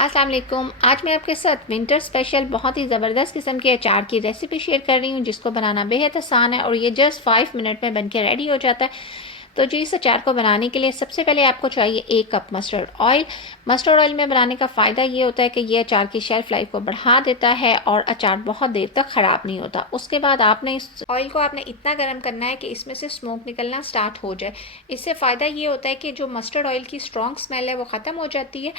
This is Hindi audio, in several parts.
अस्सलाम वालेकुम। आज मैं आपके साथ विंटर स्पेशल बहुत ही ज़बरदस्त किस्म के अचार की रेसिपी शेयर कर रही हूँ, जिसको बनाना बेहद आसान है और ये जस्ट 5 मिनट में बनके रेडी हो जाता है। तो जी, इस अचार को बनाने के लिए सबसे पहले आपको चाहिए 1 cup mustard oil. Mustard oil में बनाने का फ़ायदा ये होता है कि ये अचार की शेल्फ़ लाइफ को बढ़ा देता है और अचार बहुत देर तक ख़राब नहीं होता। उसके बाद आपने इस ऑयल को इतना गर्म करना है कि इसमें से स्मोक निकलना स्टार्ट हो जाए। इससे फ़ायदा ये होता है कि जो मस्टर्ड ऑयल की स्ट्रॉन्ग स्मेल है वो ख़त्म हो जाती है।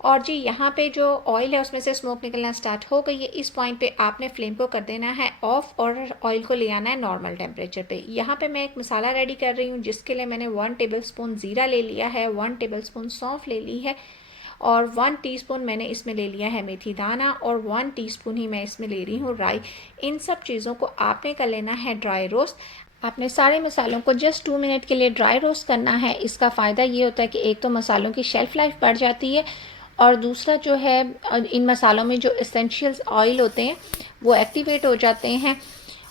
और जी, यहाँ पे जो ऑयल है उसमें से स्मोक निकलना स्टार्ट हो गई है। इस पॉइंट पे आपने फ्लेम को कर देना है ऑफ और ऑयल को ले आना है नॉर्मल टेम्परेचर पे। यहाँ पे मैं एक मसाला रेडी कर रही हूँ, जिसके लिए मैंने 1 टेबलस्पून ज़ीरा ले लिया है, 1 टेबलस्पून सौंफ ले ली है और 1 टीस्पून मैंने इसमें ले लिया है मेथी दाना और 1 टीस्पून ही मैं इसमें ले रही हूँ राई। इन सब चीज़ों को आपने कर लेना है ड्राई रोस्ट। आपने सारे मसालों को जस्ट 2 मिनट के लिए ड्राई रोस्ट करना है। इसका फ़ायदा ये होता है कि एक तो मसालों की शेल्फ़ लाइफ बढ़ जाती है और दूसरा जो है, इन मसालों में जो एसेंशियल्स ऑयल होते हैं वो एक्टिवेट हो जाते हैं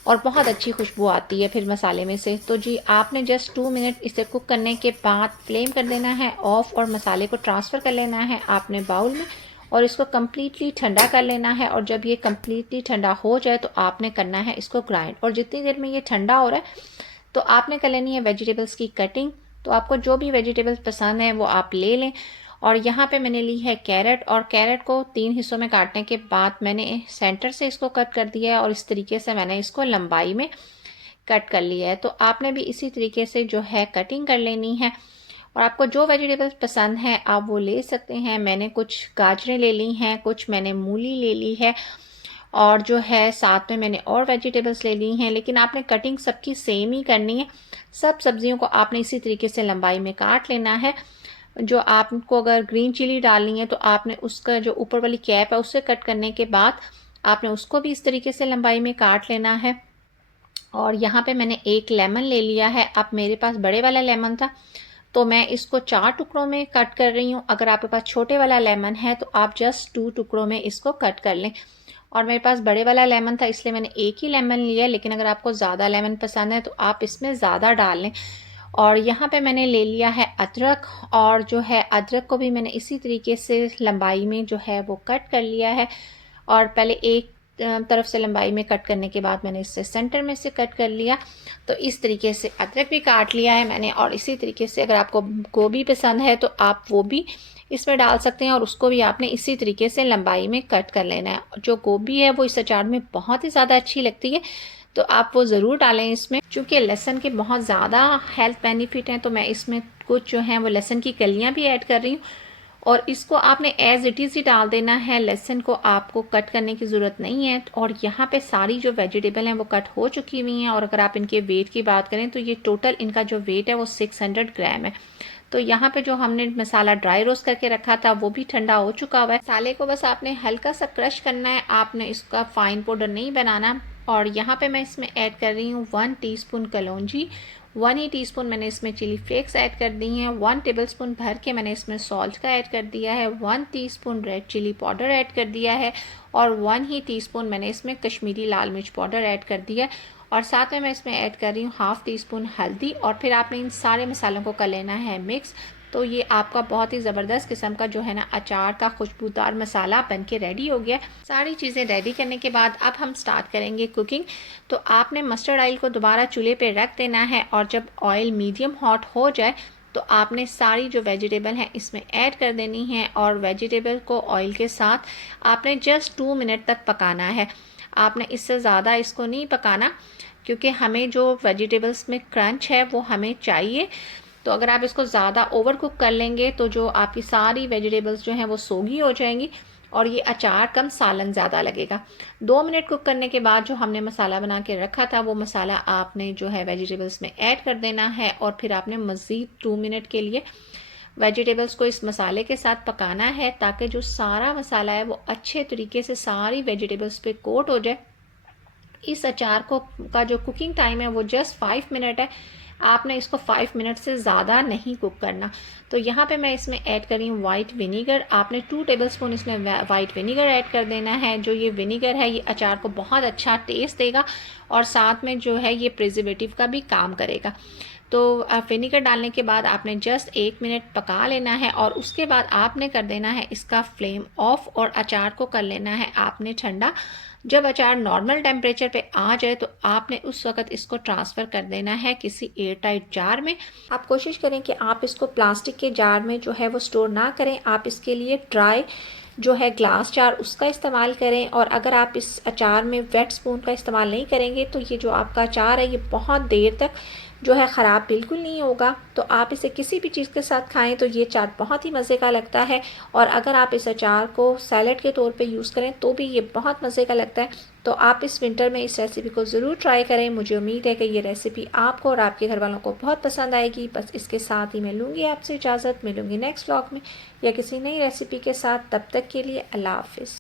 और बहुत अच्छी खुशबू आती है फिर मसाले में से। तो जी, आपने जस्ट 2 मिनट इसे कुक करने के बाद फ्लेम कर देना है ऑफ और मसाले को ट्रांसफ़र कर लेना है आपने बाउल में और इसको कम्प्लीटली ठंडा कर लेना है। और जब ये कम्प्लीटली ठंडा हो जाए तो आपने करना है इसको ग्राइंड। और जितनी देर में ये ठंडा हो रहा है तो आपने कर लेनी है वेजिटेबल्स की कटिंग। तो आपको जो भी वेजिटेबल्स पसंद है वो आप ले लें। और यहाँ पे मैंने ली है कैरेट और कैरेट को 3 हिस्सों में काटने के बाद मैंने सेंटर से इसको कट कर दिया है और इस तरीके से मैंने इसको लंबाई में कट कर लिया है। तो आपने भी इसी तरीके से जो है कटिंग कर लेनी है और आपको जो वेजिटेबल्स पसंद हैं आप वो ले सकते हैं। मैंने कुछ गाजरें ले ली हैं, कुछ मैंने मूली ले ली है और जो है साथ में मैंने और वेजिटेबल्स ले ली हैं, लेकिन आपने कटिंग सबकी सेम ही करनी है। सब सब्जियों को आपने इसी तरीके से लंबाई में काट लेना है। जो आपको अगर ग्रीन चिली डालनी है तो आपने उसका जो ऊपर वाली कैप है उससे कट करने के बाद आपने उसको भी इस तरीके से लंबाई में काट लेना है। और यहाँ पे मैंने 1 लेमन ले लिया है। अब मेरे पास बड़े वाला लेमन था तो मैं इसको 4 टुकड़ों में कट कर रही हूँ। अगर आपके पास छोटे वाला लेमन है तो आप जस्ट 2 टुकड़ों में इसको कट कर लें। और मेरे पास बड़े वाला लेमन था इसलिए मैंने 1 ही लेमन लिया, लेकिन अगर आपको ज़्यादा लेमन पसंद है तो आप इसमें ज़्यादा डाल लें। और यहाँ पे मैंने ले लिया है अदरक और जो है अदरक को भी मैंने इसी तरीके से लंबाई में जो है वो कट कर लिया है। और पहले एक तरफ से लंबाई में कट करने के बाद मैंने इससे सेंटर में से कट कर लिया। तो इस तरीके से अदरक भी काट लिया है मैंने। और इसी तरीके से अगर आपको गोभी पसंद है तो आप वो भी इसमें डाल सकते हैं और उसको भी आपने इसी तरीके से लंबाई में कट कर लेना है। जो गोभी है वो इस अचार में बहुत ही ज़्यादा अच्छी लगती है तो आप वो ज़रूर डालें इसमें। चूँकि लहसुन के बहुत ज़्यादा हेल्थ बेनिफिट हैं तो मैं इसमें कुछ जो हैं वो लहसुन की कलियाँ भी ऐड कर रही हूँ और इसको आपने एज इट इज़ ही डाल देना है। लहसुन को आपको कट करने की ज़रूरत नहीं है। और यहाँ पे सारी जो वेजिटेबल हैं वो कट हो चुकी हुई हैं और अगर आप इनके वेट की बात करें तो ये टोटल इनका जो वेट है वो 600 ग्राम है। तो यहाँ पे जो हमने मसाला ड्राई रोस्ट करके रखा था वो भी ठंडा हो चुका हुआ है। मसाले को बस आपने हल्का सा क्रश करना है, आपने इसका फाइन पाउडर नहीं बनाना। और यहाँ पे मैं इसमें ऐड कर रही हूँ 1 टीस्पून कलौंजी, 1 ही टीस्पून मैंने इसमें चिली फ्लेक्स ऐड कर दी हैं, 1 टेबलस्पून भर के मैंने इसमें सॉल्ट का ऐड कर दिया है, 1 teaspoon red chilli powder add कर दिया है और 1 ही टीस्पून मैंने इसमें कश्मीरी लाल मिर्च पाउडर ऐड कर दिया है। और साथ में मैं इसमें ऐड कर रही हूँ 1/2 टीस्पून हल्दी और फिर आपने इन सारे मसालों को कर लेना है मिक्स। तो ये आपका बहुत ही ज़बरदस्त किस्म का जो है ना अचार का खुशबूदार मसाला बन के रेडी हो गया। सारी चीज़ें रेडी करने के बाद अब हम स्टार्ट करेंगे कुकिंग। तो आपने मस्टर्ड ऑयल को दोबारा चूल्हे पे रख देना है और जब ऑयल मीडियम हॉट हो जाए तो आपने सारी जो वेजिटेबल हैं इसमें ऐड कर देनी है और वेजिटेबल को ऑयल के साथ आपने जस्ट 2 मिनट तक पकाना है। आपने इससे ज़्यादा इसको नहीं पकाना क्योंकि हमें जो वेजिटेबल्स में क्रंच है वो हमें चाहिए। तो अगर आप इसको ज़्यादा ओवर कुक कर लेंगे तो जो आपकी सारी वेजिटेबल्स जो हैं वो सोगी हो जाएंगी और ये अचार कम सालन ज़्यादा लगेगा। 2 मिनट कुक करने के बाद जो हमने मसाला बना के रखा था वो मसाला आपने जो है वेजिटेबल्स में ऐड कर देना है और फिर आपने मज़ीद 2 मिनट के लिए वेजिटेबल्स को इस मसाले के साथ पकाना है ताकि जो सारा मसाला है वो अच्छे तरीके से सारी वेजिटेबल्स पे कोट हो जाए। इस अचार को का जो कुकिंग टाइम है वो जस्ट 5 मिनट है। आपने इसको 5 मिनट से ज़्यादा नहीं कुक करना। तो यहाँ पे मैं इसमें ऐड कर रही हूँ वाइट विनीगर। आपने 2 टेबलस्पून इसमें वाइट विनीगर ऐड कर देना है। जो ये विनीगर है ये अचार को बहुत अच्छा टेस्ट देगा और साथ में जो है ये प्रिजर्वेटिव का भी काम करेगा। तो विनेगर डालने के बाद आपने जस्ट 1 मिनट पका लेना है और उसके बाद आपने कर देना है इसका फ्लेम ऑफ और अचार को कर लेना है आपने ठंडा। जब अचार नॉर्मल टेम्परेचर पे आ जाए तो आपने उस वक़्त इसको ट्रांसफ़र कर देना है किसी एयर टाइट जार में। आप कोशिश करें कि आप इसको प्लास्टिक के जार में जो है वो स्टोर ना करें, आप इसके लिए ड्राई जो है ग्लास जार उसका इस्तेमाल करें। और अगर आप इस अचार में वेट स्पून का इस्तेमाल नहीं करेंगे तो ये जो आपका अचार है ये बहुत देर तक जो है ख़राब बिल्कुल नहीं होगा। तो आप इसे किसी भी चीज़ के साथ खाएं तो ये अचार बहुत ही मज़े का लगता है। और अगर आप इस अचार को सैलड के तौर पे यूज़ करें तो भी ये बहुत मज़े का लगता है। तो आप इस विंटर में इस रेसिपी को ज़रूर ट्राई करें। मुझे उम्मीद है कि ये रेसिपी आपको और आपके घर वालों को बहुत पसंद आएगी। बस इसके साथ ही मैं लूँगी आपसे इजाज़त, मिलूँगी नेक्स्ट व्लॉग में या किसी नई रेसिपी के साथ। तब तक के लिए अल्लाह हाफ़िज़।